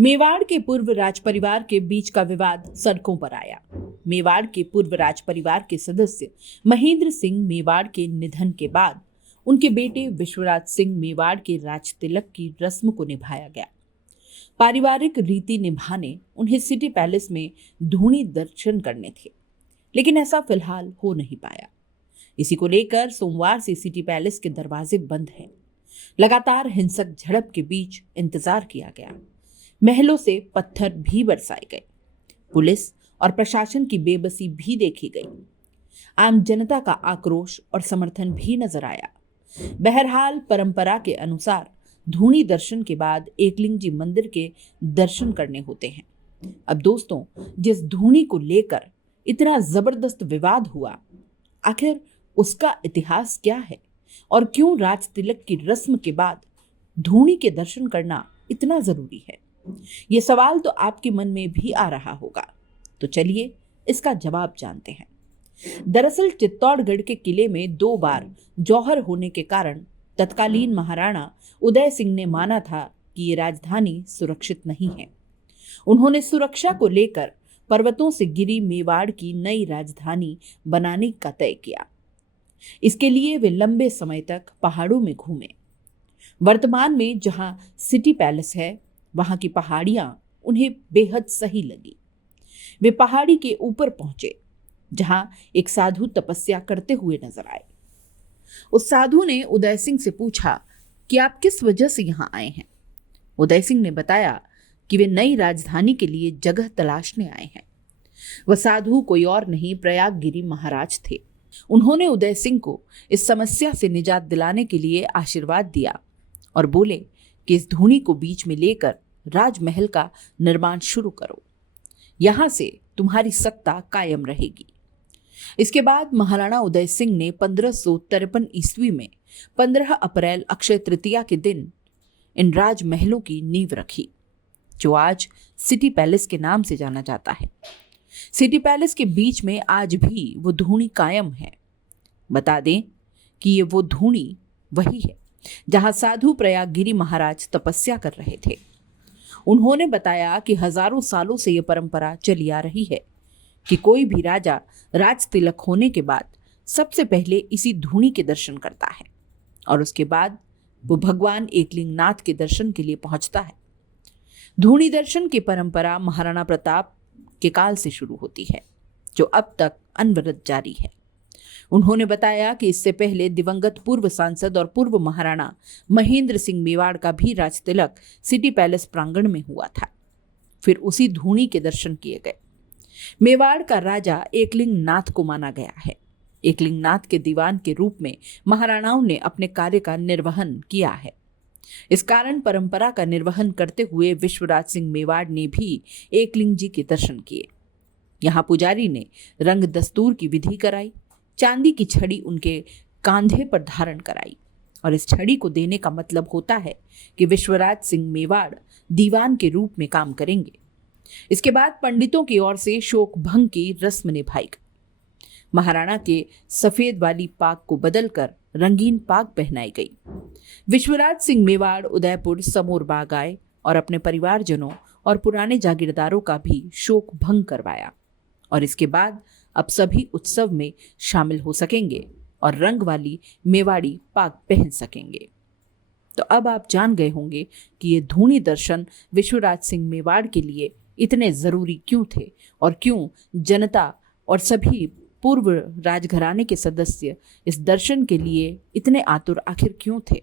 मेवाड़ के पूर्व राज परिवार के बीच का विवाद सड़कों पर आया। मेवाड़ के पूर्व राज परिवार के सदस्य महेंद्र सिंह मेवाड़ के निधन के बाद उनके बेटे विश्वराज सिंह मेवाड़ के राज तिलक की रस्म को निभाया गया। पारिवारिक रीति निभाने उन्हें सिटी पैलेस में धूनी दर्शन करने थे, लेकिन ऐसा फिलहाल हो नहीं पाया। इसी को लेकर सोमवार से सिटी पैलेस के दरवाजे बंद हैं। लगातार हिंसक झड़प के बीच इंतजार किया गया। महलों से पत्थर भी बरसाए गए। पुलिस और प्रशासन की बेबसी भी देखी गई। आम जनता का आक्रोश और समर्थन भी नजर आया। बहरहाल परंपरा के अनुसार धूनी दर्शन के बाद एकलिंग जी मंदिर के दर्शन करने होते हैं। अब दोस्तों, जिस धूनी को लेकर इतना जबरदस्त विवाद हुआ, आखिर उसका इतिहास क्या है और क्यों राज तिलक की रस्म के बाद धूनी के दर्शन करना इतना जरूरी है? ये सवाल तो आपके मन में भी आ रहा होगा। तो चलिए इसका जवाब जानते हैं। दरअसल चित्तौड़गढ़ के किले में 2 बार जौहर होने के कारण तत्कालीन महाराणा उदय सिंह ने माना था कि ये राजधानी सुरक्षित नहीं है। उन्होंने सुरक्षा को लेकर पर्वतों से घिरी मेवाड़ की नई राजधानी बनाने का तय किया। इसके लिए वे लंबे समय तक पहाड़ों में घूमे। वर्तमान में जहां सिटी पैलेस है, वहां की पहाड़ियां उन्हें बेहद सही लगी। वे पहाड़ी के ऊपर पहुंचे, जहां एक साधु तपस्या करते हुए नजर आए। उस साधु ने उदय सिंह से पूछा कि आप किस वजह से यहां आए हैं। उदय सिंह ने बताया कि वे नई राजधानी के लिए जगह तलाशने आए हैं। वह साधु कोई और नहीं, प्रयागगिरी महाराज थे। उन्होंने उदय सिंह को इस समस्या से निजात दिलाने के लिए आशीर्वाद दिया और बोले कि इस धूनी को बीच में लेकर राजमहल का निर्माण शुरू करो। यहां से तुम्हारी सत्ता कायम रहेगी। इसके बाद महाराणा उदय सिंह ने 1553 ईस्वी में 15 अप्रैल अक्षय तृतीया के दिन इन राजमहलों की नींव रखी, जो आज सिटी पैलेस के नाम से जाना जाता है। सिटी पैलेस के बीच में आज भी वो धूनी कायम है। बता दें कि ये वो धूनी वही है जहां साधु प्रयागगिरी महाराज तपस्या कर रहे थे। उन्होंने बताया कि हजारों सालों से यह परंपरा चली आ रही है कि कोई भी राजा राज तिलक होने के बाद सबसे पहले इसी धूनी के दर्शन करता है और उसके बाद वो भगवान एकलिंग नाथ के दर्शन के लिए पहुंचता है। धूनी दर्शन की परंपरा महाराणा प्रताप के काल से शुरू होती है, जो अब तक अनवरत जारी है। उन्होंने बताया कि इससे पहले दिवंगत पूर्व सांसद और पूर्व महाराणा महेंद्र सिंह मेवाड़ का भी राज तिलक सिटी पैलेस प्रांगण में हुआ था। फिर उसी धूनी के दर्शन किए गए। मेवाड़ का राजा एकलिंग नाथ को माना गया है। एकलिंग नाथ के दीवान के रूप में महाराणाओं ने अपने कार्य का निर्वहन किया है। इस कारण परंपरा का निर्वहन करते हुए विश्वराज सिंह मेवाड़ ने भी एकलिंग जी के दर्शन किए। यहाँ पुजारी ने रंग दस्तूर की विधि कराई, चांदी की छड़ी उनके कांधे पर धारण कराई और इस छड़ी को देने का मतलब होता है कि विश्वराज सिंह मेवाड़ दीवान के रूप में काम करेंगे। इसके बाद पंडितों की ओर से शोक भंग की रस्म निभाई गई। महाराणा के सफेद वाली पाग को बदलकर रंगीन पाग पहनाई गई। विश्वराज सिंह मेवाड़ उदयपुर समोर बाग आए और अपने परिवारजनों और पुराने जागीरदारों का भी शोक भंग करवाया और इसके बाद अब सभी उत्सव में शामिल हो सकेंगे और रंग वाली मेवाड़ी पाग पहन सकेंगे। तो अब आप जान गए होंगे कि ये धूनी दर्शन विश्वराज सिंह मेवाड़ के लिए इतने जरूरी क्यों थे और क्यों जनता और सभी पूर्व राजघराने के सदस्य इस दर्शन के लिए इतने आतुर आखिर क्यों थे।